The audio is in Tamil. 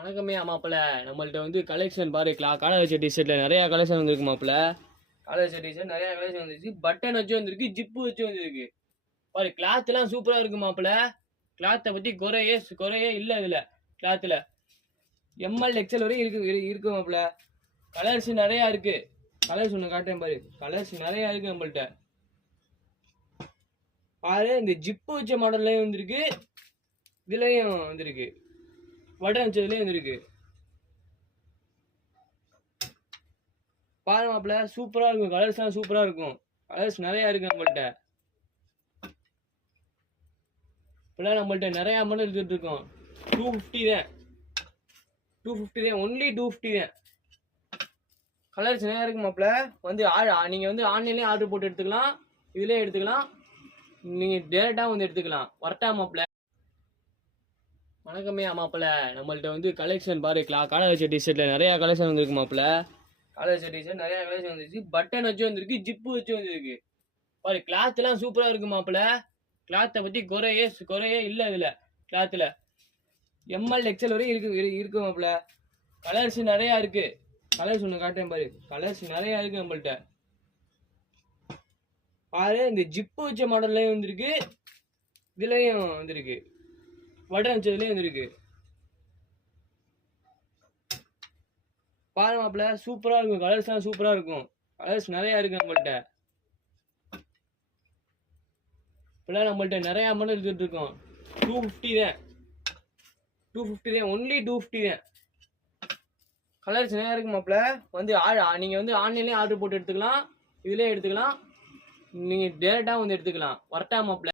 வணக்கமே மாப்பிள்ள. நம்மள்ட்ட வந்து கலெக்ஷன் பாரு, காலர் செட் டிஷர்ட்ல நிறைய கலெக்ஷன் வந்திருக்கு மாப்பிள்ள. காலர் செட் டிஷர்ட் நிறைய கலெக்ஷன் வந்துருச்சு. பட்டன் வச்சு வந்திருக்கு, ஜிப்பு வச்சு வந்திருக்கு. பாரு, கிளாத் எல்லாம் சூப்பரா இருக்கு மாப்பிள்ள. கிளாத்தை பத்தி குறையே இல்ல இதுல. கிளாத்ல எம்எல் எக்ஸ்எல் வரையும் இருக்கு மாப்பிள்ள. கலர்ஸ் நிறைய இருக்கு. கலர்ஸ் ஒண்ணு காட்டுறேன் பாரு. கலர்ஸ் நிறைய இருக்கு நம்மள்ட்ட. பாரு, இந்த ஜிப்பு வச்ச மாடல்லயும் வந்திருக்கு, இதுலயும் வந்திருக்கு, பட்டன் வச்சதுலயும் வந்திருக்கு. பாரு மாப்பிள்ள, சூப்பரா இருக்கும். கலர்ஸ் எல்லாம் சூப்பரா இருக்கும். கலர்ஸ் நிறைய இருக்கு நம்மள்ட்ட. இப்பெல்லாம் நம்மள்ட்ட நிறைய மாடல் எடுத்துட்டு இருக்கோம். 250 தான். 250 தான். ஒன்லி 250 தான். கலர்ஸ் நிறைய இருக்கு மாப்பிள்ள. வந்து நீங்க வந்து ஆன்லைன்லயே ஆர்டர் போட்டு எடுத்துக்கலாம், இதுலயே எடுத்துக்கலாம், நீங்க டேரக்டா வந்து எடுத்துக்கலாம். வரட்டா மாப்பிள்ள? வணக்கமே மாப்பிள்ள. நம்மள்ட்ட வந்து கலெக்ஷன் பாரு, காலர் செட் டிஷர்ட்ல நிறைய கலெக்ஷன் வந்திருக்கு மாப்பிள்ள. காலர் செட் டிஷர்ட் நிறைய கலெக்ஷன் வந்துருச்சு. பட்டன் வச்சு வந்திருக்கு, ஜிப்பு வச்சு வந்திருக்கு. பாரு, கிளாத் எல்லாம் சூப்பரா இருக்கு மாப்பிள்ள. கிளாத்தை பத்தி குறையே இல்ல இதுல. கிளாத்ல எம்எல் எக்ஸ்எல் வரையும் இருக்கு மாப்பிள்ள. கலர்ஸ் நிறைய இருக்கு. கலர்ஸ் ஒண்ணு காட்டுறேன் பாரு. கலர்ஸ் நிறைய இருக்கு நம்மள்ட்ட. பாரு, இந்த ஜிப்பு வச்ச மாடல்லயும் வந்திருக்கு, இதுலயும் வந்திருக்கு, பட்டன் வச்சதுலயும் வந்திருக்கு. பாரு மாப்பிள்ள, சூப்பரா இருக்கும். கலர்ஸ் எல்லாம் சூப்பரா இருக்கும். கலர்ஸ் நிறைய இருக்கு நம்மள்ட்ட. இப்பெல்லாம் நம்மள்ட்ட நிறைய மாடல் எடுத்துட்டு இருக்கோம். 250 தான். 250 தான். ஒன்லி 250 தான். கலர்ஸ் நிறைய இருக்கு மாப்பிள்ள. வந்து நீங்க வந்து ஆன்லைன்லயே ஆர்டர் போட்டு எடுத்துக்கலாம், இதுலயே எடுத்துக்கலாம், நீங்க டேரக்டா வந்து எடுத்துக்கலாம். வரட்டா மாப்பிள்ள?